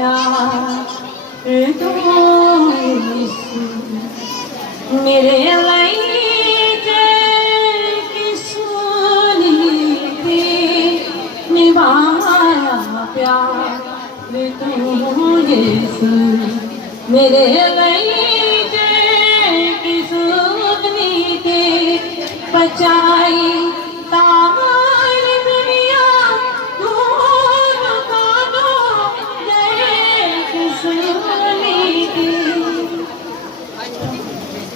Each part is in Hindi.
प्यार तो मेरे लिए किसने निभाया प्यार तो यीशु मेरे लिए किसने बचाई सारी दुनिया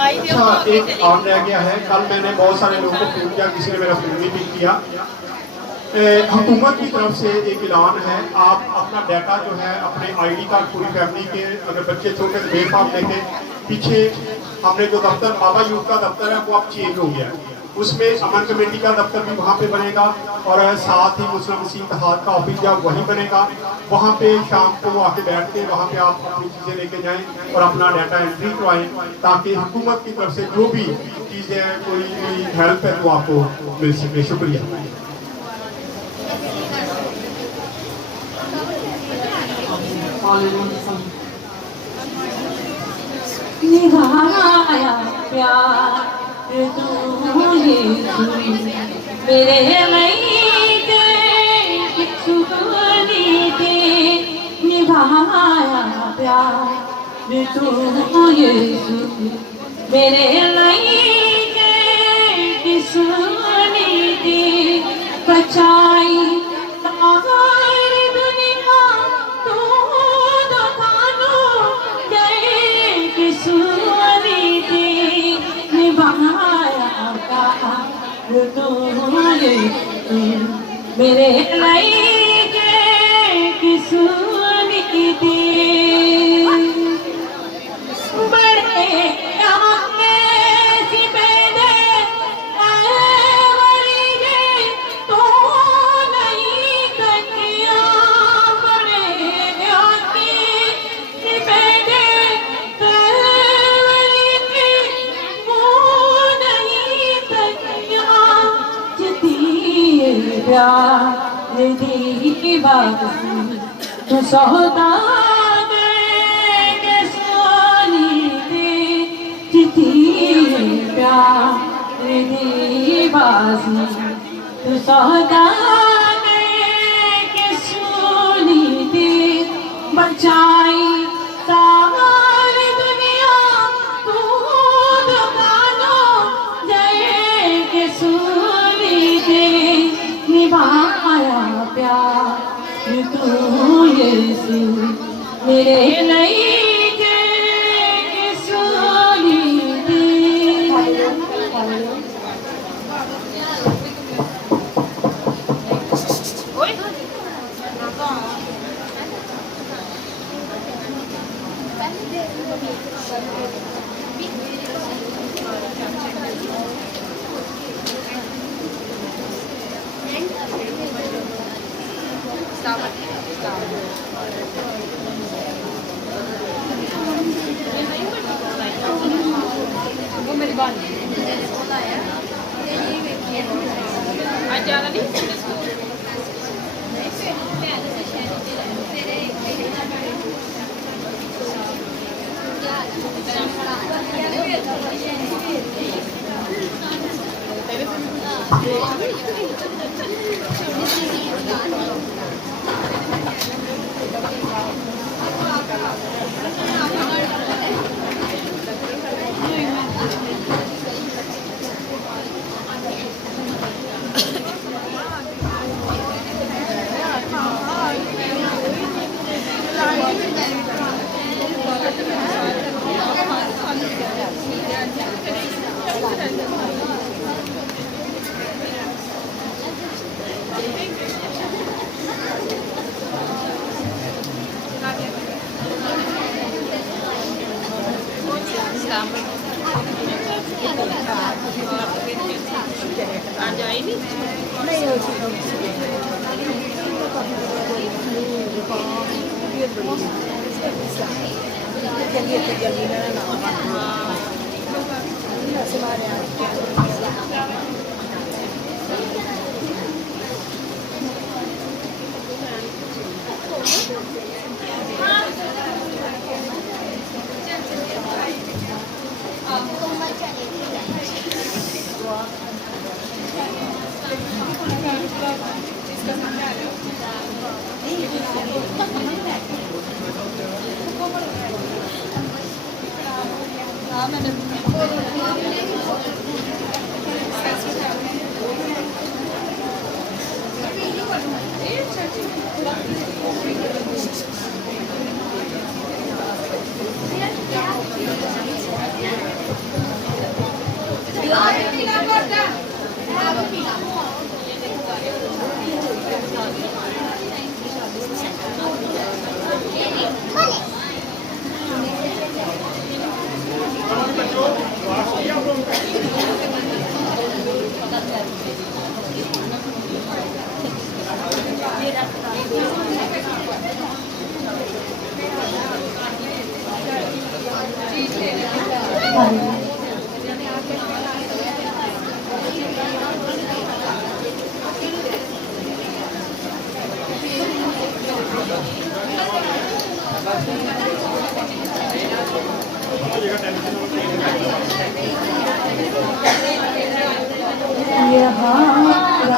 अच्छा, एक और रह गया है। कल मैंने बहुत सारे लोगों को फोन किया, किसी ने मेरा फोन नहीं पिक किया। हुकूमत की तरफ से एक ऐलान है, आप अपना डाटा जो है अपने आईडी कार्ड पूरी फैमिली के, अगर बच्चे छोटे से बेफाम लेके पीछे हमने जो दफ्तर बाबा यूथ का दफ्तर है वो अब चेंज हो गया है, उसमें अमन कमेटी का दफ्तर भी वहाँ पे बनेगा और साथ ही मुस्लिम मसीह इत्तेहाद का ऑफिस जब वहीं बनेगा, वहाँ पे शाम को आके बैठ के वहाँ पे आप अपनी चीज़ें लेके जाएं और अपना डाटा एंट्री करवाएं, ताकि हुकूमत की तरफ से जो भी चीज़ें कोई हेल्प है वो आपको मिल सके। शुक्रिया। निभाया प्यार तो यीशु मेरे लिए किसने निभाया प्यार तो यीशु मेरे लिए किसने बचाई सारी दुनिया तो दफानो गए किसने निभाया प्यार तो यीशु मेरे लिए किसने बड़े आके सिपहरे वरीगे तो नहीं कन्या, बड़े आके सिपहरे वरीगे वो नहीं कन्या, जितनी प्यार दी बात तू सौदा प्यार दी बाजी तू सौदा के सोनी दे बचाई सारी दुनिया तू दुकानो जय के सोनी दे निभाया प्यार तू यीशु मेरे लिए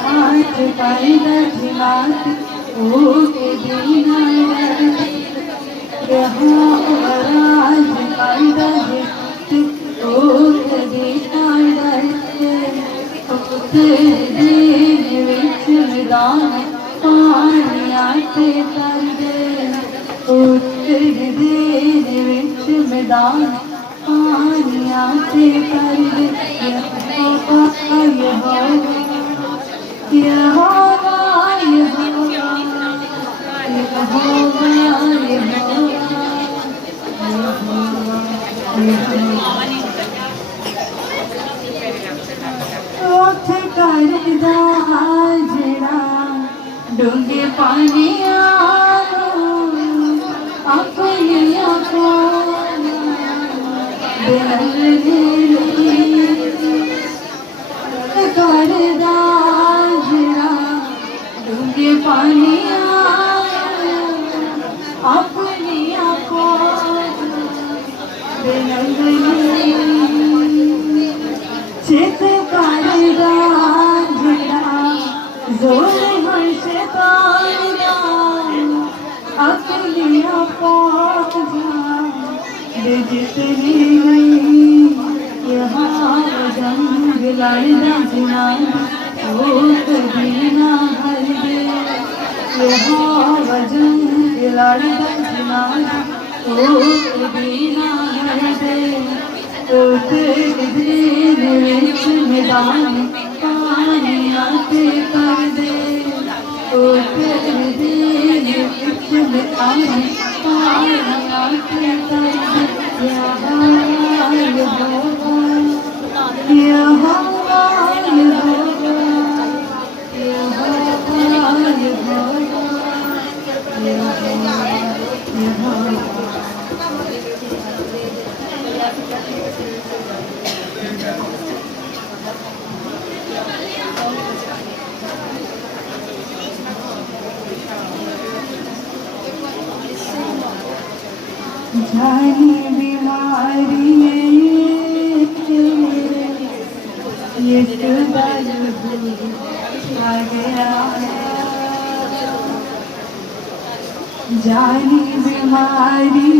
रात पैदा झिलात ओ के दीना यहाँ रात पैदा झिलात ओ के दीना दिन विच मैदान पानी आते कर दे दिन विच मैदान पानी आते कर दे डूंगे पानी अपने डूंगे पानी अपने चित करदा जोर हर्ष अकलिया जितनी यहाँ जंग लड़ना जिना वो कभी ना हर दे यहाँ जंग लड़ना जिना वो कभी ना हर दे दिन विच मैदान पानी आते कर दे दिन विच मैदान पानी आते कर दे जानी बीमारी ये आ गया जानी बीमारी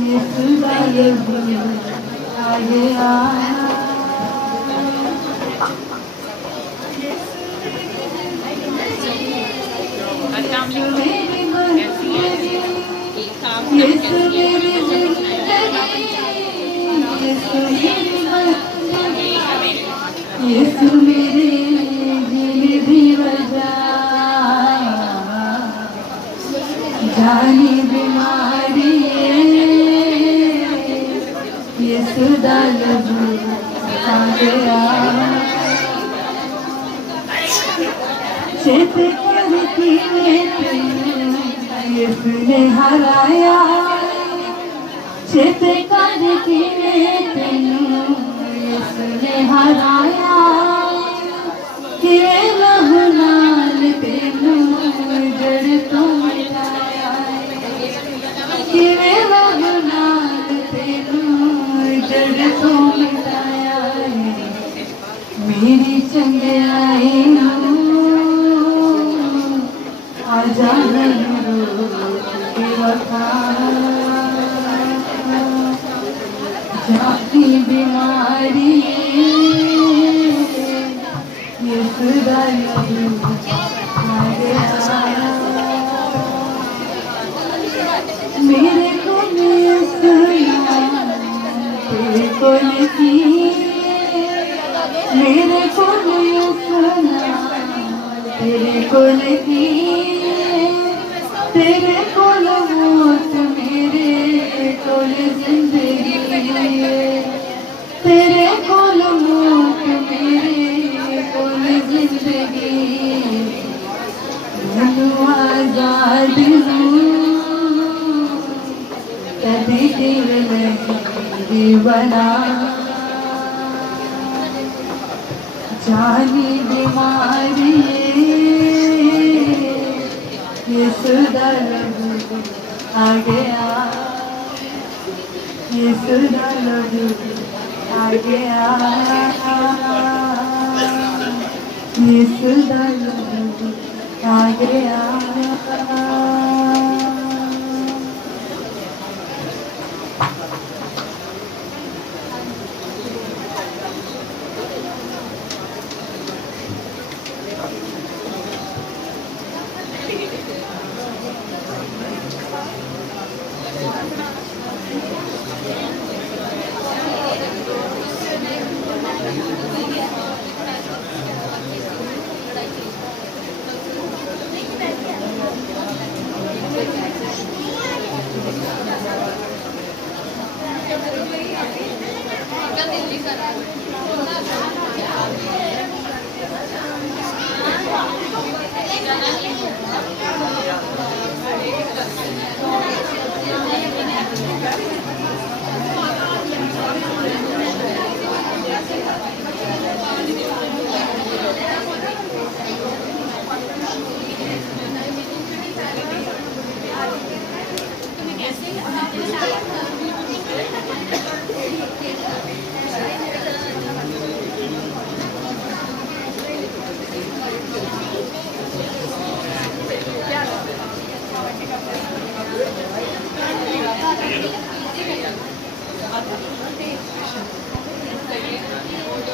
ये आ गया यीशु मेरे दिल भी बजा जानी बीमारी यीशु दाल आ गया चेत करती यीशु ने हराया चेत करती यीशु ने हराया के लहू नाल तेनू किवें रब नाल तेनू जड़ तो मिटाया है मेरी चंगियाई आजा नैनू के वफा जाती बीमारी ये खुदा लहू आ गया मेरे को सुना तेरे को लिखी मेरे को सुना तेरे को लिखी तेरे को मौत मेरे को जिंदगी तेरे को मौत मेरे को जिंदगी मैं आजाद हूँ कभी दिल नहीं बना जानी बीमारी ये सुधा लहू आ गया ये सुधा लहू आ गया ये सुधा लहू आ गया